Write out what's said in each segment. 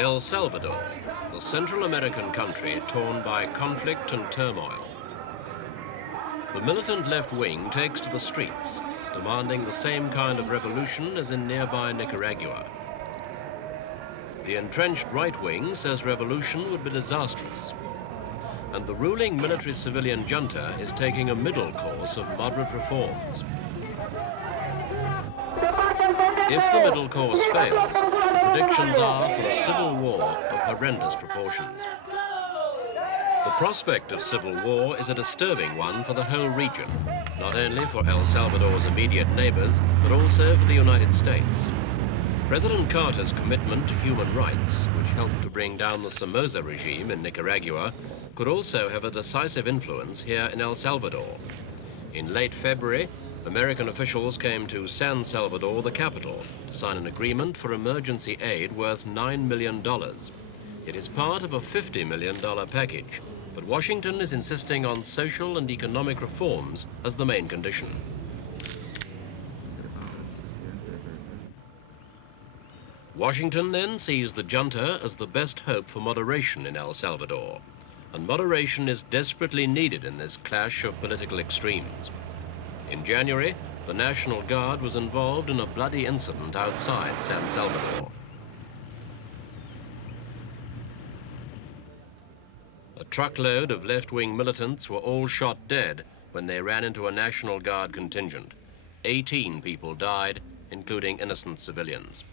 El Salvador, the Central American country torn by conflict and turmoil. The militant left wing takes to the streets, demanding the same kind of revolution as in nearby Nicaragua. The entrenched right wing says revolution would be disastrous. And the ruling military-civilian junta is taking a middle course of moderate reforms. If the middle course fails, the predictions are for a civil war of horrendous proportions. The prospect of civil war is a disturbing one for the whole region, not only for El Salvador's immediate neighbors, but also for the United States. President Carter's commitment to human rights, which helped to bring down the Somoza regime in Nicaragua, could also have a decisive influence here in El Salvador. In late February, American officials came to San Salvador, the capital, to sign an agreement for emergency aid worth $9 million. It is part of a $50 million package, but Washington is insisting on social and economic reforms as the main condition. Washington then sees the junta as the best hope for moderation in El Salvador, and moderation is desperately needed in this clash of political extremes. In January, the National Guard was involved in a bloody incident outside San Salvador. A truckload of left-wing militants were all shot dead when they ran into a National Guard contingent. 18 people died, including innocent civilians.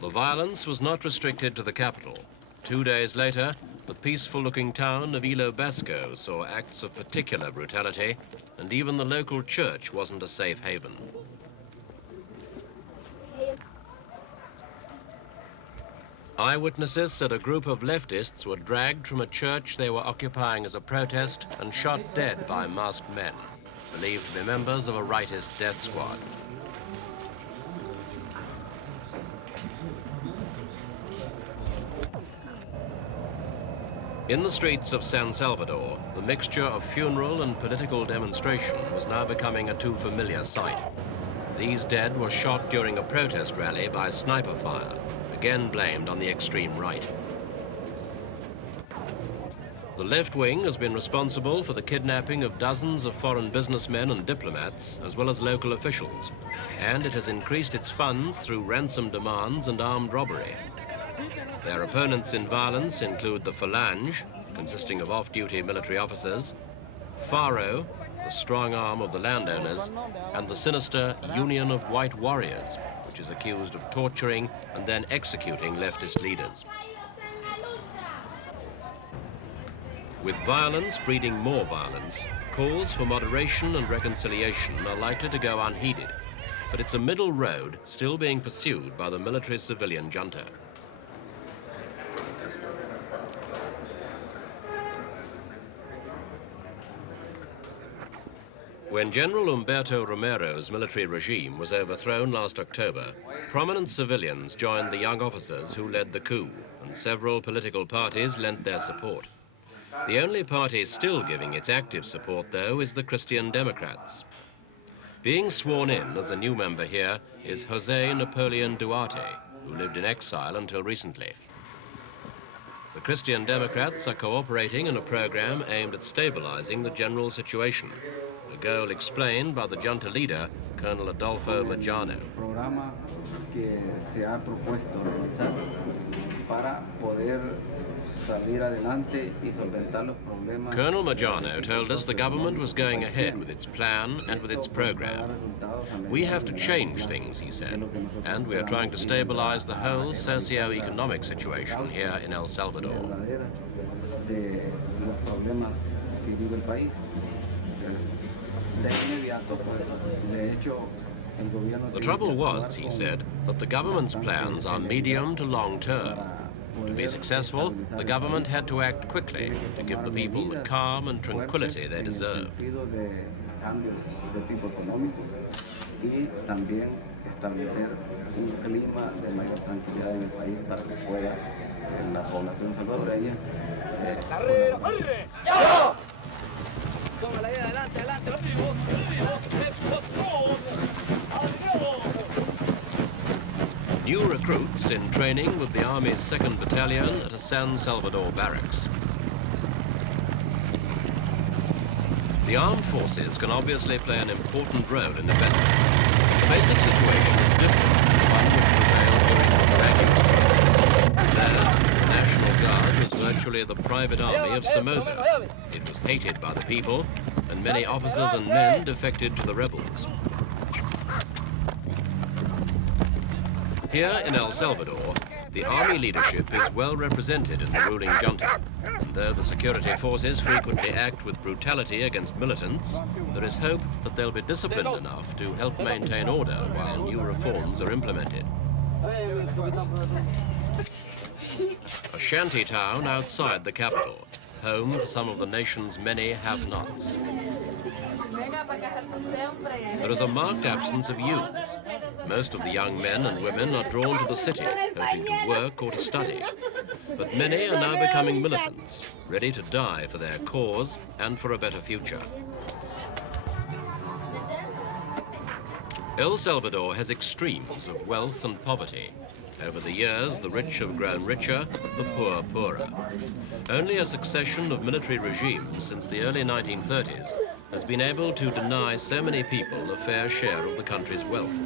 The violence was not restricted to the capital. 2 days later, the peaceful-looking town of Ilobasco saw acts of particular brutality, and even the local church wasn't a safe haven. Eyewitnesses said a group of leftists were dragged from a church they were occupying as a protest and shot dead by masked men, believed to be members of a rightist death squad. In the streets of San Salvador, the mixture of funeral and political demonstration was now becoming a too familiar sight. These dead were shot during a protest rally by sniper fire, again blamed on the extreme right. The left wing has been responsible for the kidnapping of dozens of foreign businessmen and diplomats, as well as local officials, and it has increased its funds through ransom demands and armed robbery. Their opponents in violence include the Phalange, consisting of off-duty military officers, Faro, the strong arm of the landowners, and the sinister Union of White Warriors, which is accused of torturing and then executing leftist leaders. With violence breeding more violence, calls for moderation and reconciliation are likely to go unheeded, but it's a middle road still being pursued by the military-civilian junta. When General Humberto Romero's military regime was overthrown last October, prominent civilians joined the young officers who led the coup, and several political parties lent their support. The only party still giving its active support, though, is the Christian Democrats. Being sworn in as a new member here is José Napoleon Duarte, who lived in exile until recently. The Christian Democrats are cooperating in a program aimed at stabilizing the general situation, a goal explained by the junta leader, Colonel Adolfo Majano. Colonel Majano told us the government was going ahead with its plan and with its program. We have to change things, he said, and we are trying to stabilize the whole socio-economic situation here in El Salvador. The trouble was, he said, that the government's plans are medium to long term. To be successful, the government had to act quickly to give the people the calm and tranquility they deserve. New recruits in training with the Army's 2nd Battalion at a San Salvador barracks. The armed forces can obviously play an important role in events. The basic situation is different from the one which prevailed during the Nicaragua crisis. There, the National Guard was virtually the private army of Somoza. It was hated by the people, and many officers and men defected to the rebels. Here in El Salvador, the army leadership is well represented in the ruling junta. And though the security forces frequently act with brutality against militants, there is hope that they'll be disciplined enough to help maintain order while new reforms are implemented. A shanty town outside the capital, home for some of the nation's many have-nots. There is a marked absence of youths. Most of the young men and women are drawn to the city, hoping to work or to study. But many are now becoming militants, ready to die for their cause and for a better future. El Salvador has extremes of wealth and poverty. Over the years, the rich have grown richer, the poor poorer. Only a succession of military regimes since the early 1930s has been able to deny so many people a fair share of the country's wealth.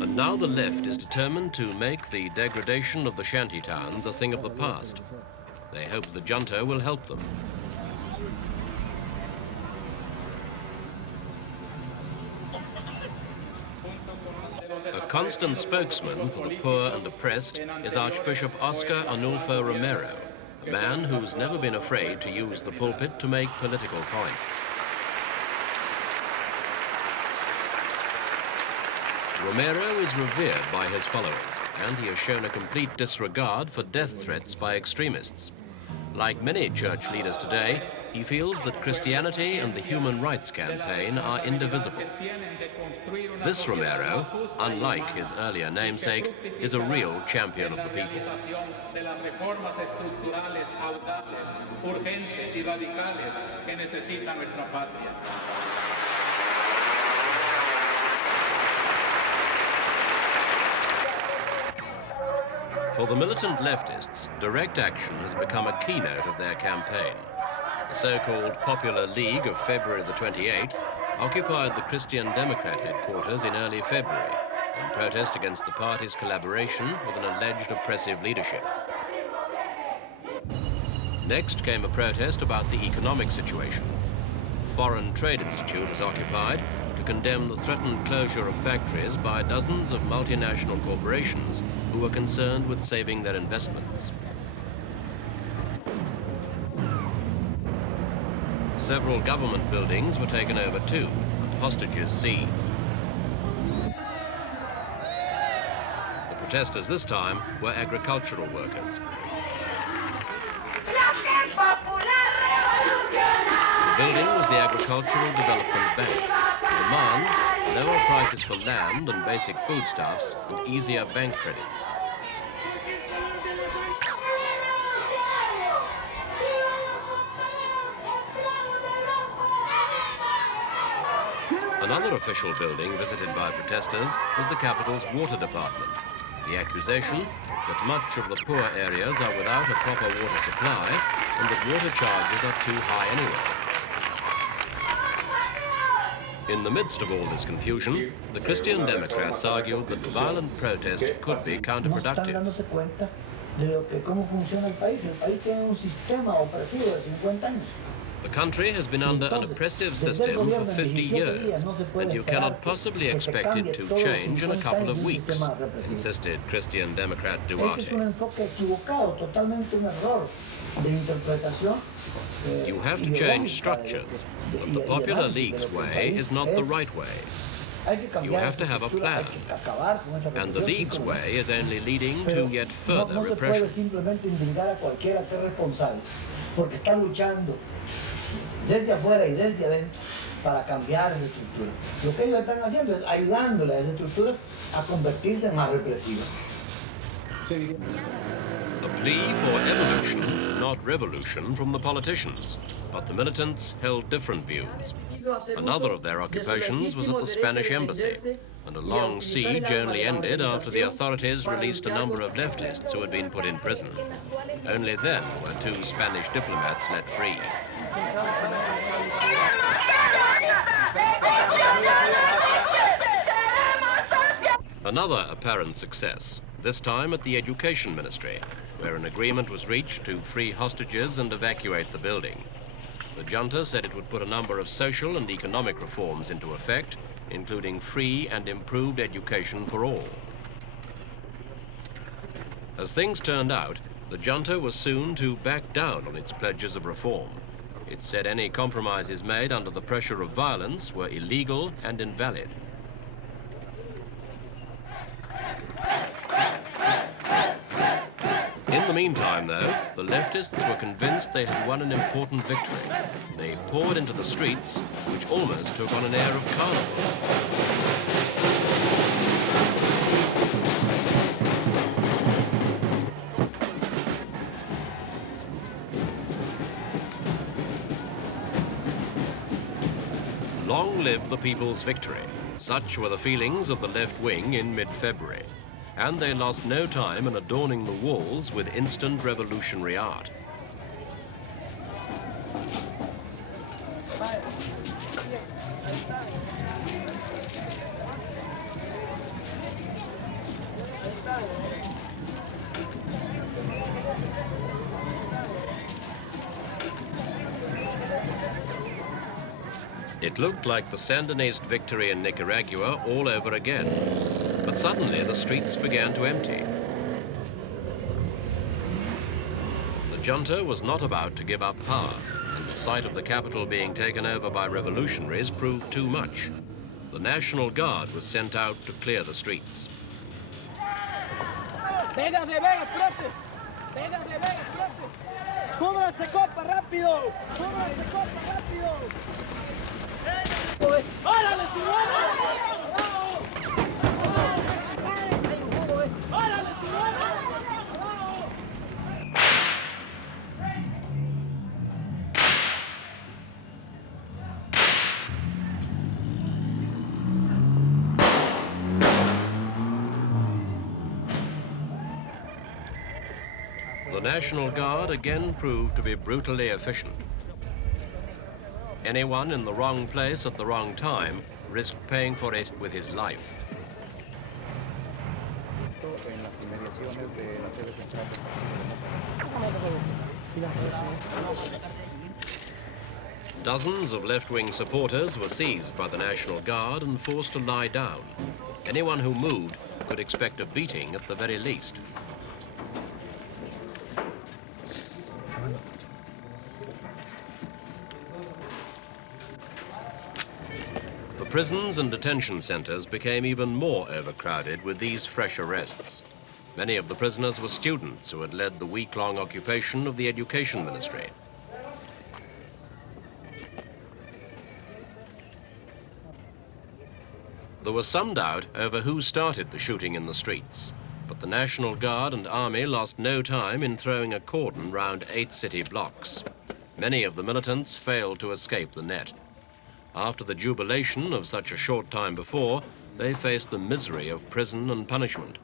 And now the left is determined to make the degradation of the shanty towns a thing of the past. They hope the junta will help them. A constant spokesman for the poor and oppressed is Archbishop Oscar Arnulfo Romero, a man who's never been afraid to use the pulpit to make political points. Romero is revered by his followers, and he has shown a complete disregard for death threats by extremists. Like many church leaders today, he feels that Christianity and the human rights campaign are indivisible. This Romero, unlike his earlier namesake, is a real champion of the people. For the militant leftists, direct action has become a keynote of their campaign. The so-called Popular League of February the 28th occupied the Christian Democrat headquarters in early February in protest against the party's collaboration with an alleged oppressive leadership. Next came a protest about the economic situation. The Foreign Trade Institute was occupied to condemn the threatened closure of factories by dozens of multinational corporations who were concerned with saving their investments. Several government buildings were taken over too, and hostages seized. The protesters this time were agricultural workers. The building was the Agricultural Development Bank. Demands lower prices for land and basic foodstuffs and easier bank credits. Another official building visited by protesters was the capital's water department. The accusation that much of the poor areas are without a proper water supply and that water charges are too high anyway. In the midst of all this confusion, the Christian Democrats argued that violent protest could be counterproductive. The country has been under an oppressive system for 50 years, and you cannot possibly expect it to change in a couple of weeks, insisted Christian Democrat Duarte. You have to change structures, but the Popular League's way is not the right way. You have to have a plan, and the League's way is only leading to yet further repression. Desde afuera y desde adentro para cambiar esa estructura. Lo que ellos están haciendo es ayudándole a esa estructura a convertirse en más represiva. A plea for evolution, not revolution, from the politicians, but the militants held different views. Another of their occupations was at the Spanish embassy. and a long siege only ended after the authorities released a number of leftists who had been put in prison. Only then were 2 Spanish diplomats let free. Another apparent success, this time at the Education Ministry, where an agreement was reached to free hostages and evacuate the building. The junta said it would put a number of social and economic reforms into effect, including free and improved education for all. As things turned out, the junta was soon to back down on its pledges of reform. It said any compromises made under the pressure of violence were illegal and invalid. In the meantime, though, the leftists were convinced they had won an important victory. They poured into the streets, which almost took on an air of carnival. Long live the people's victory. Such were the feelings of the left wing in mid-February. And they lost no time in adorning the walls with instant revolutionary art. It looked like the Sandinist victory in Nicaragua all over again. But suddenly the streets began to empty. The junta was not about to give up power, and the sight of the capital being taken over by revolutionaries proved too much. The National Guard was sent out to clear the streets. The National Guard again proved to be brutally efficient. Anyone in the wrong place at the wrong time risked paying for it with his life. Dozens of left-wing supporters were seized by the National Guard and forced to lie down. Anyone who moved could expect a beating at the very least. The prisons and detention centers became even more overcrowded with these fresh arrests. Many of the prisoners were students who had led the week-long occupation of the Education Ministry. There was some doubt over who started the shooting in the streets, but the National Guard and Army lost no time in throwing a cordon round 8 city blocks. Many of the militants failed to escape the net. After the jubilation of such a short time before, they faced the misery of prison and punishment.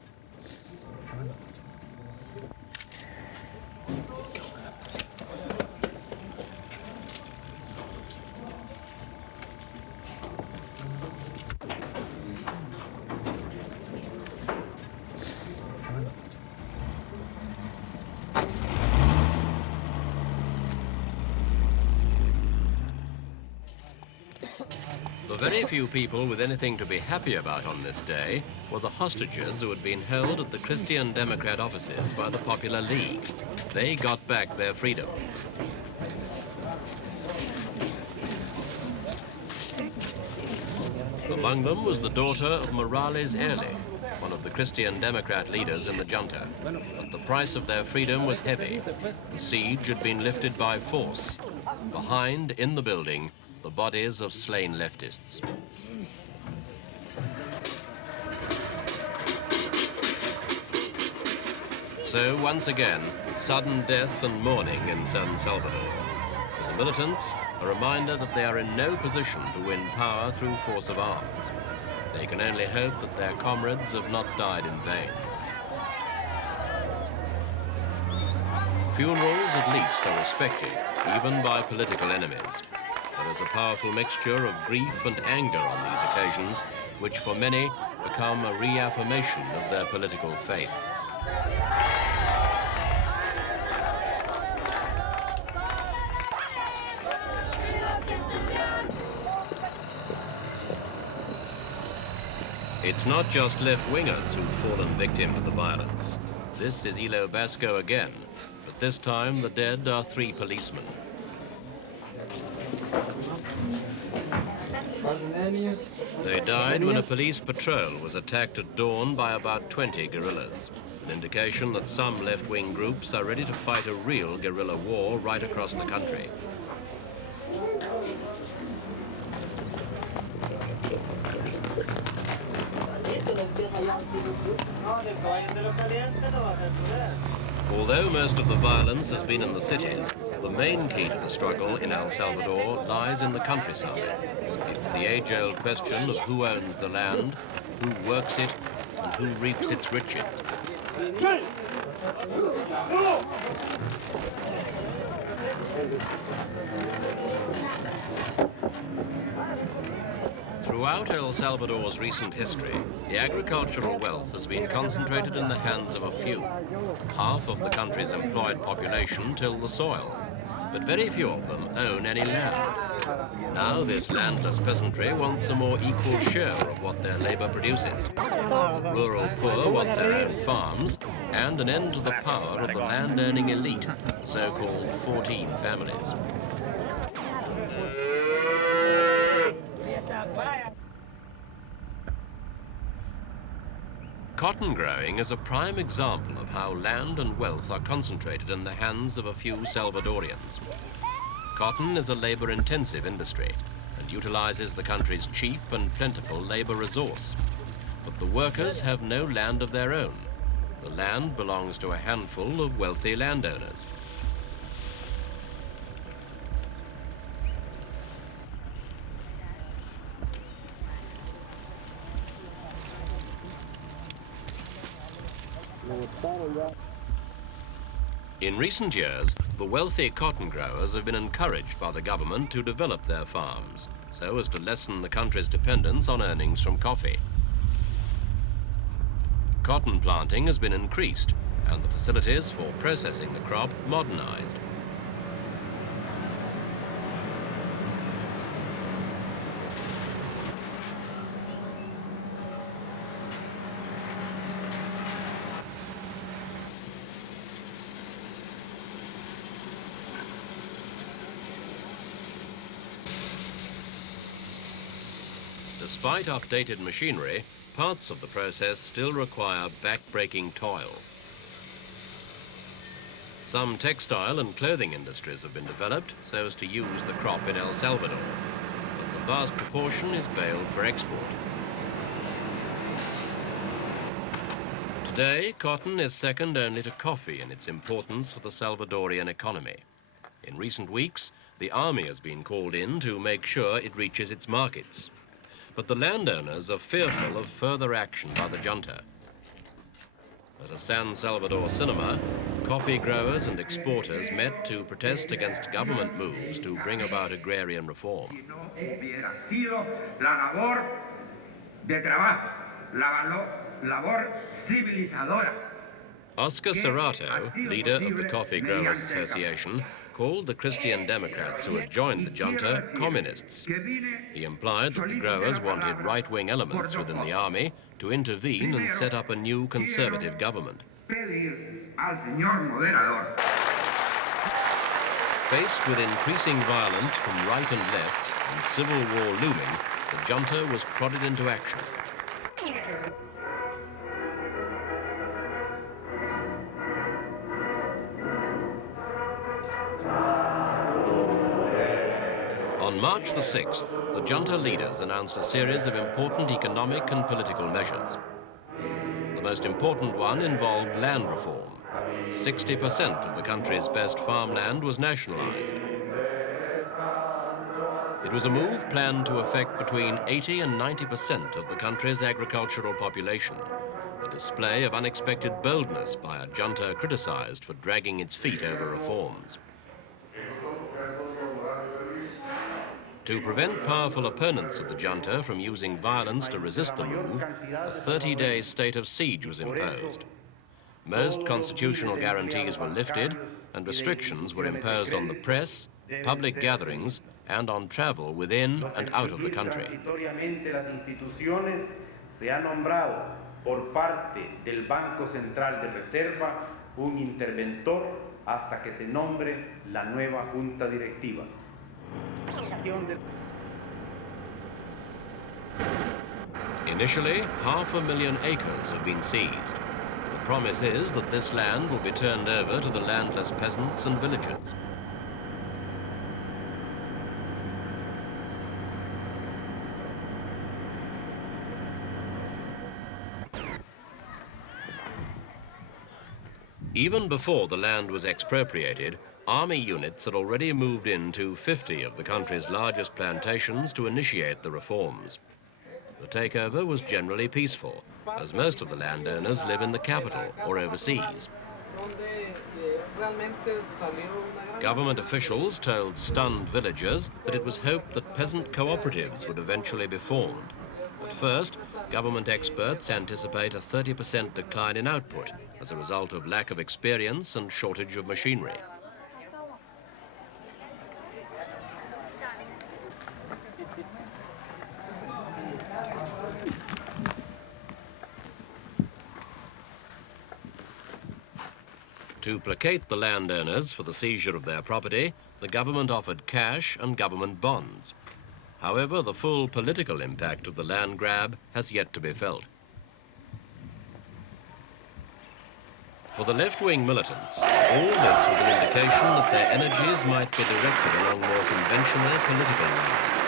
The very few people with anything to be happy about on this day were the hostages who had been held at the Christian Democrat offices by the Popular League. They got back their freedom. Among them was the daughter of Morales Early, one of the Christian Democrat leaders in the junta. But the price of their freedom was heavy. The siege had been lifted by force. Behind, in the building, the bodies of slain leftists. So, once again, sudden death and mourning in San Salvador. For the militants, a reminder that they are in no position to win power through force of arms. They can only hope that their comrades have not died in vain. Funerals, at least, are respected, even by political enemies. There is a powerful mixture of grief and anger on these occasions, which for many become a reaffirmation of their political faith. It's not just left-wingers who've fallen victim to the violence. This is Ilo Basco again, but this time the dead are 3 policemen. They died when a police patrol was attacked at dawn by about 20 guerrillas, an indication that some left-wing groups are ready to fight a real guerrilla war right across the country. Although most of the violence has been in the cities, the main key to the struggle in El Salvador lies in the countryside. It's the age-old question of who owns the land, who works it, and who reaps its riches. Throughout El Salvador's recent history, the agricultural wealth has been concentrated in the hands of a few. Half of the country's employed population till the soil, but very few of them own any land. Now this landless peasantry wants a more equal share of what their labor produces. The rural poor want their own farms and an end to the power of the land-owning elite, the so-called 14 families. Cotton growing is a prime example of how land and wealth are concentrated in the hands of a few Salvadorians. Cotton is a labor-intensive industry and utilizes the country's cheap and plentiful labor resource. But the workers have no land of their own. The land belongs to a handful of wealthy landowners. In recent years, the wealthy cotton growers have been encouraged by the government to develop their farms so as to lessen the country's dependence on earnings from coffee. Cotton planting has been increased and the facilities for processing the crop modernized. Despite updated machinery, parts of the process still require back-breaking toil. Some textile and clothing industries have been developed so as to use the crop in El Salvador, but the vast proportion is baled for export. Today, cotton is second only to coffee in its importance for the Salvadorian economy. In recent weeks, the army has been called in to make sure it reaches its markets. But the landowners are fearful of further action by the junta. At a San Salvador cinema, coffee growers and exporters met to protest against government moves to bring about agrarian reform. Oscar Serrato, leader of the Coffee Growers Association, called the Christian Democrats who had joined the junta communists. He implied that the growers wanted right-wing elements within the army to intervene and set up a new conservative government. Faced with increasing violence from right and left and civil war looming, the junta was prodded into action. On March the 6th, the junta leaders announced a series of important economic and political measures. The most important one involved land reform. 60% of the country's best farmland was nationalized. It was a move planned to affect between 80 and 90% of the country's agricultural population, a display of unexpected boldness by a junta criticized for dragging its feet over reforms. To prevent powerful opponents of the junta from using violence to resist the move, a 30-day state of siege was imposed. Most constitutional guarantees were lifted and restrictions were imposed on the press, public gatherings, and on travel within and out of the country. Se ha nombrado por parte del Banco Central de Reserva un interventor hasta que se nombre la nueva junta directiva. Initially, 500,000 acres have been seized. The promise is that this land will be turned over to the landless peasants and villagers. Even before the land was expropriated, army units had already moved into 50 of the country's largest plantations to initiate the reforms. The takeover was generally peaceful, as most of the landowners live in the capital or overseas. Government officials told stunned villagers that it was hoped that peasant cooperatives would eventually be formed. At first, government experts anticipate a 30% decline in output as a result of lack of experience and shortage of machinery. To placate the landowners for the seizure of their property, the government offered cash and government bonds. However, the full political impact of the land grab has yet to be felt. For the left-wing militants, all this was an indication that their energies might be directed along more conventional political lines.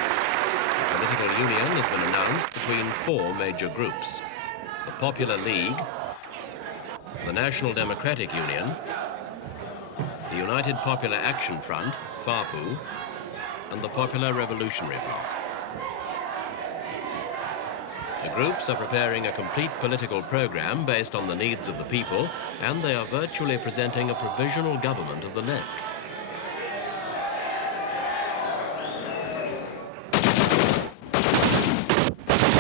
A political union has been announced between four major groups: the Popular League, the National Democratic Union, the United Popular Action Front, FAPU, and the Popular Revolutionary Bloc. The groups are preparing a complete political program based on the needs of the people, and they are virtually presenting a provisional government of the left.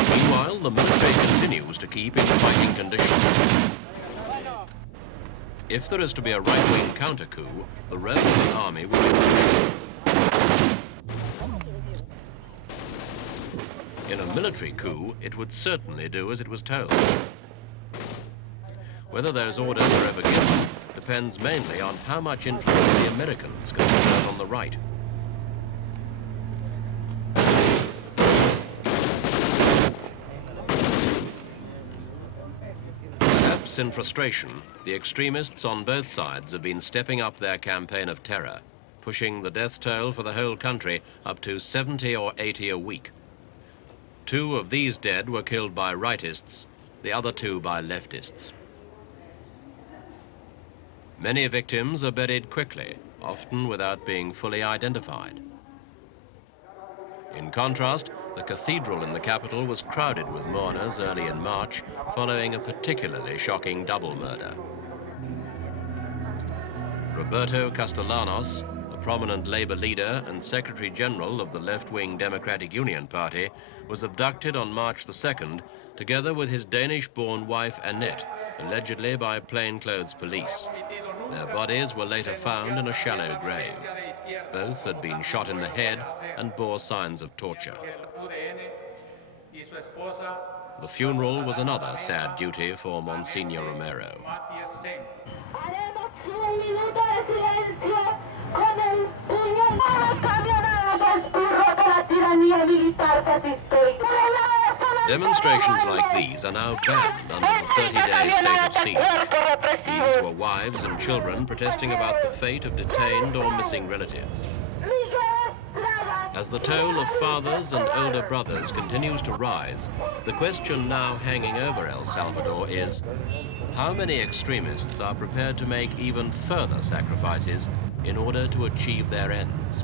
Meanwhile, the military continues to keep in fighting conditions. If there is to be a right-wing counter-coup, the role of the army will be... In a military coup, it would certainly do as it was told. Whether those orders are ever given depends mainly on how much influence the Americans can exert on the right. Perhaps in frustration, the extremists on both sides have been stepping up their campaign of terror, pushing the death toll for the whole country up to 70 or 80 a week. 2 of these dead were killed by rightists, the other 2 by leftists. Many victims are buried quickly, often without being fully identified. In contrast, the cathedral in the capital was crowded with mourners early in March, following a particularly shocking double murder. Roberto Castellanos, the prominent Labour leader and Secretary General of the left-wing Democratic Union Party, was abducted on March the 2nd, together with his Danish-born wife Annette, allegedly by plainclothes police. Their bodies were later found in a shallow grave. Both had been shot in the head and bore signs of torture. The funeral was another sad duty for Monsignor Romero. Demonstrations like these are now banned under the 30-day state of siege. These were wives and children protesting about the fate of detained or missing relatives. As the toll of fathers and older brothers continues to rise, the question now hanging over El Salvador is, how many extremists are prepared to make even further sacrifices in order to achieve their ends?